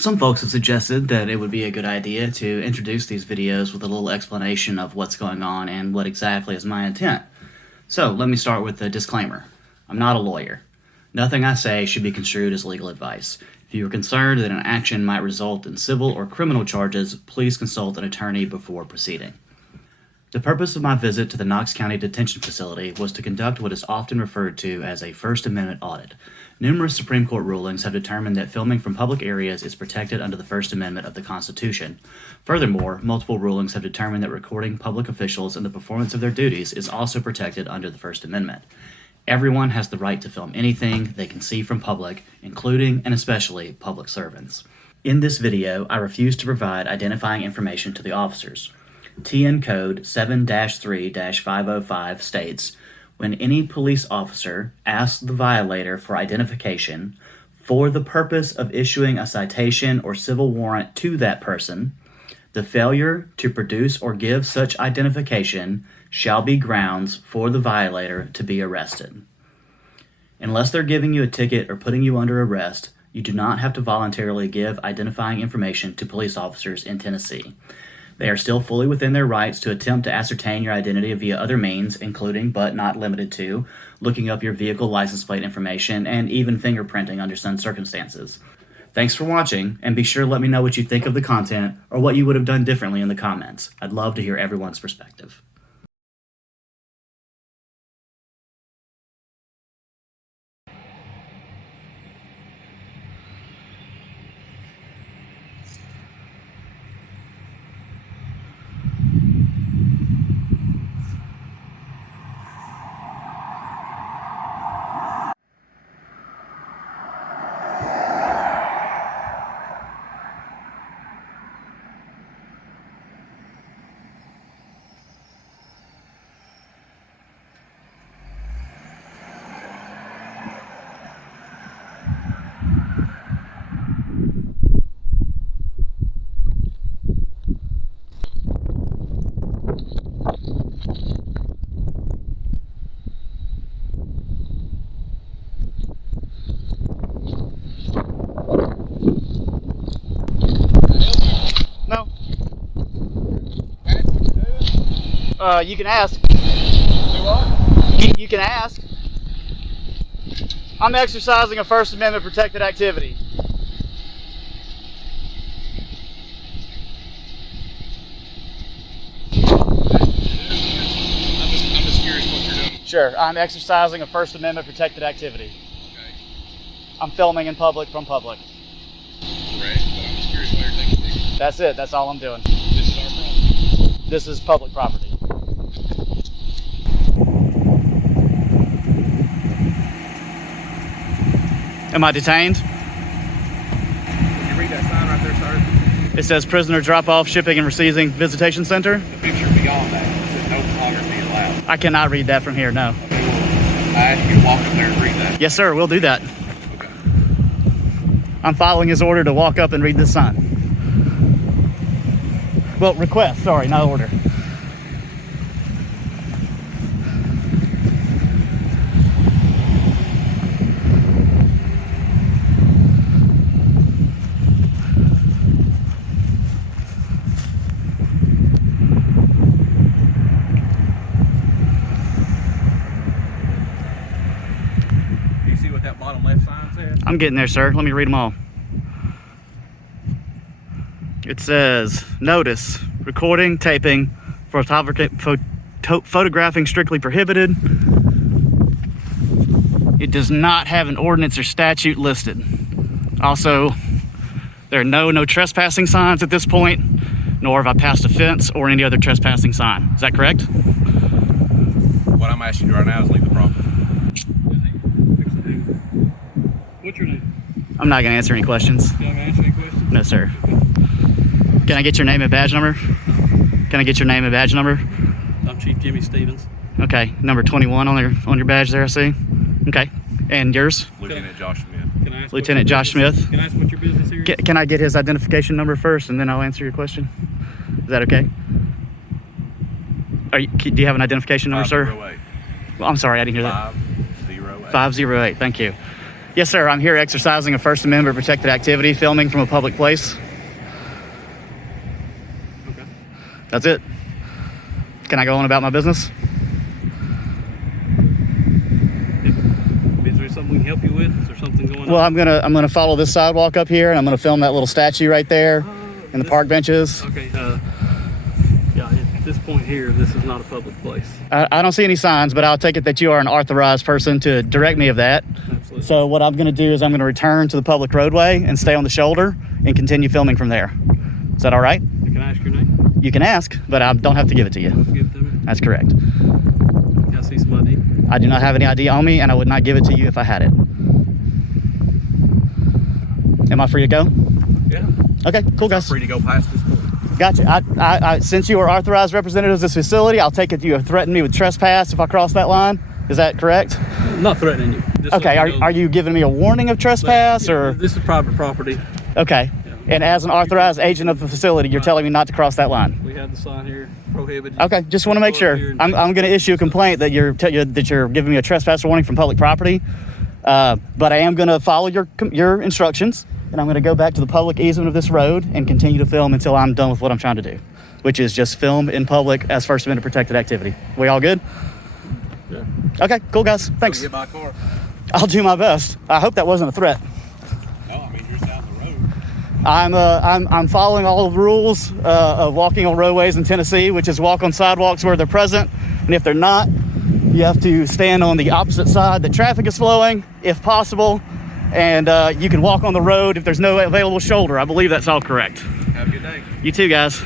Some folks have suggested that it would be a good idea to introduce these videos with a little explanation of what's going on and what exactly is my intent. So let me start with a disclaimer. I'm not a lawyer. Nothing I say should be construed as legal advice. If you are concerned that an action might result in civil or criminal charges, please consult an attorney before proceeding. The purpose of my visit to the Knox County Detention Facility was to conduct what is often referred to as a First Amendment audit. Numerous Supreme Court rulings have determined that filming from public areas is protected under the First Amendment of the Constitution. Furthermore, multiple rulings have determined that recording public officials in the performance of their duties is also protected under the First Amendment. Everyone has the right to film anything they can see from public, including and especially public servants. In this video, I refuse to provide identifying information to the officers. TN Code 7-3-505 states, when any police officer asks the violator for identification for the purpose of issuing a citation or civil warrant to that person, the failure to produce or give such identification shall be grounds for the violator to be arrested. Unless they're giving you a ticket or putting you under arrest, you do not have to voluntarily give identifying information to police officers in Tennessee. They are still fully within their rights to attempt to ascertain your identity via other means, including, but not limited to, looking up your vehicle license plate information and even fingerprinting under some circumstances. Thanks for watching, and be sure to let me know what you think of the content or what you would have done differently in the comments. I'd love to hear everyone's perspective. No. You can ask. Do what? You can ask. I'm exercising a First Amendment protected activity. I'm just curious what you're doing. Sure, I'm exercising a First Amendment protected activity. Okay. I'm filming in public from public. Correct, but I'm just curious why you're taking pictures. That's it, that's all I'm doing. This is our problem. This is public property. Am I detained? Can you read that sign right there, sir? It says prisoner drop-off, shipping and receiving visitation center. The picture beyond that, it says no photography allowed. I cannot read that from here, no. Okay, well, I asked you to walk up there and read that. Yes, sir, we'll do that. Okay. I'm following his order to walk up and read this sign. Well, request, sorry, not order. Do you see what that bottom left sign says? I'm getting there, sir. Let me read them all. It says, notice, recording, taping, photographing strictly prohibited. It does not have an ordinance or statute listed. Also, there are no trespassing signs at this point, nor have I passed a fence or any other trespassing sign. Is that correct? What I'm asking you right now is leave the property. What's your name? I'm not going to answer any questions. You want me to answer any questions? No, sir. Can I get your name and badge number? Can I get your name and badge number? I'm Chief Jimmy Stevens. Okay, number 21 on your badge there, I see. Okay, and yours? Lieutenant Josh Smith. Can I ask Lieutenant Josh Smith. Can I ask what your business here is? Can I get his identification number first, and then I'll answer your question? Is that okay? Do you have an identification number, sir? 508. Well, I'm sorry, I didn't hear that. 508. 508, thank you. Yes, sir. I'm here exercising a First Amendment protected activity, filming from a public place. Okay. That's it. Can I go on about my business? Is there something we can help you with? Is there something going on? Well, I'm gonna follow this sidewalk up here, and I'm gonna film that little statue right there, and the park benches. Okay. Yeah. At this point here, this is not a public place. I don't see any signs, but I'll take it that you are an authorized person to direct me of that. Absolutely. So what I'm gonna do is I'm gonna return to the public roadway and stay on the shoulder and continue filming from there. Is that all right? Can I ask your name? You can ask, but I don't have to give it to you. Give it to me. That's correct. Can I see some ID? I do not have any ID on me, and I would not give it to you if I had it. Am I free to go? Yeah. Okay, cool, guys. Free to go past this door. Gotcha. Since you are authorized representatives of this facility, I'll take it you have threatened me with trespass if I cross that line. Is that correct? I'm not threatening you. Just Okay, letting you know are you giving me a warning of trespass, or? This is private property. Okay, and as an authorized agent of the facility, you're telling me not to cross that line? We have the sign here, prohibited. Okay, just want to make sure. I'm going to issue a complaint that you're giving me a trespass warning from public property, but I am going to follow your instructions, and I'm going to go back to the public easement of this road and continue to film until I'm done with what I'm trying to do, which is just film in public as First Amendment protected activity. We all good? Yeah. Okay, cool, guys. Thanks. Get by car. I'll do my best. I hope that wasn't a threat. No, I mean, you're down the road. I'm following all the rules of walking on roadways in Tennessee, which is walk on sidewalks where they're present, and if they're not, you have to stand on the opposite side that traffic is flowing, if possible, and you can walk on the road if there's no available shoulder. I believe that's all correct. Have a good day. You too, guys.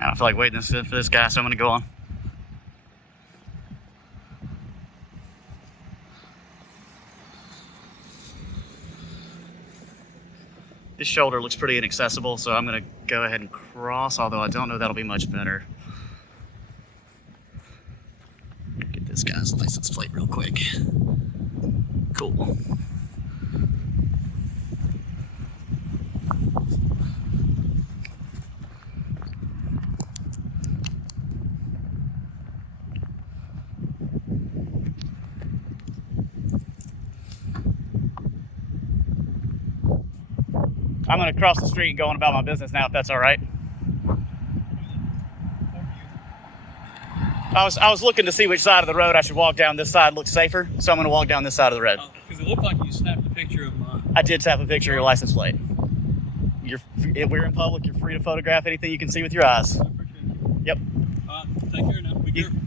I don't feel like waiting for this guy, so I'm going to go on. This shoulder looks pretty inaccessible, so I'm going to go ahead and cross, although I don't know that'll be much better. Get this guy's license plate real quick. Cool. I'm going to cross the street and go on about my business now, if that's all right. I was looking to see which side of the road I should walk down. This side looks safer, so I'm going to walk down this side of the road. Because it looked like you snapped a picture of my... I did snap a picture of your license plate. If we're in public, you're free to photograph anything you can see with your eyes. I appreciate it. Yep. Take care now. Be careful.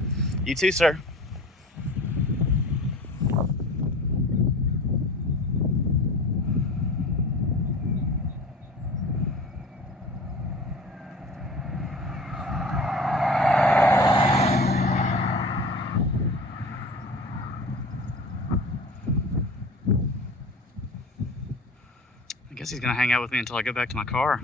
You too, sir. I guess he's gonna hang out with me until I go back to my car.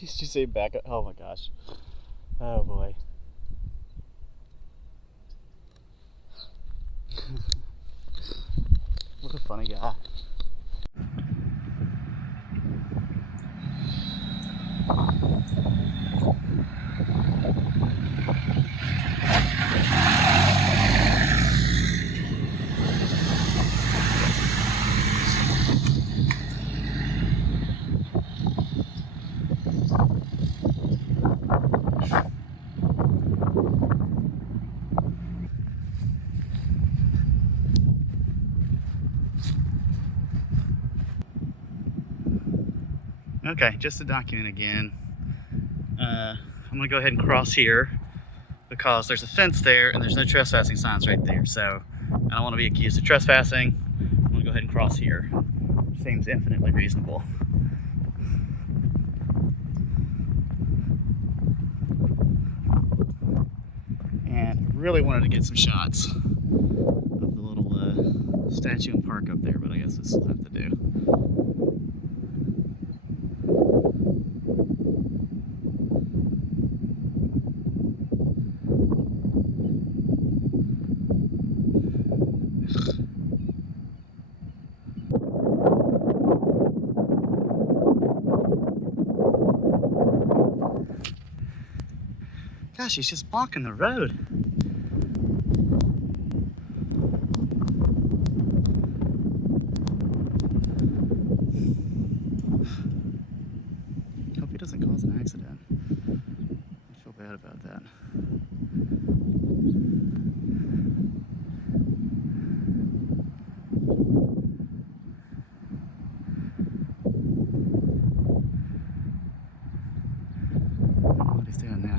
Did you say back up? Oh my gosh. Oh boy. What a funny guy. Okay, just to document again, I'm gonna go ahead and cross here because there's a fence there and there's no trespassing signs right there. So I don't want to be accused of trespassing. I'm gonna go ahead and cross here. Seems infinitely reasonable. And I really wanted to get some shots of the little statue and park up there, but I guess this will have to do. Gosh, he's just blocking the road. Hope he doesn't cause an accident. I feel bad about that. I don't know what he's doing now.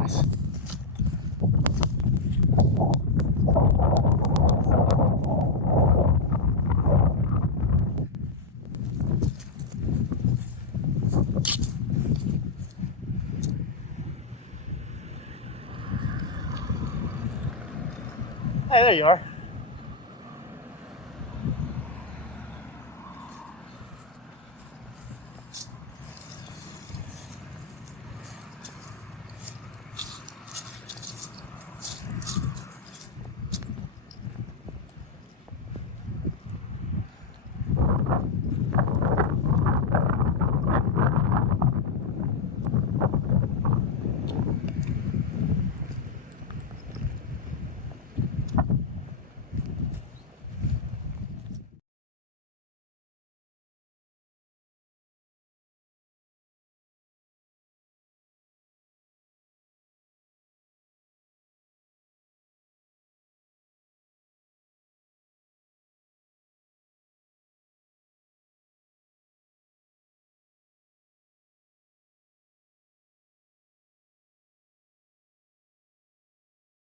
Nice. Hey, there you are.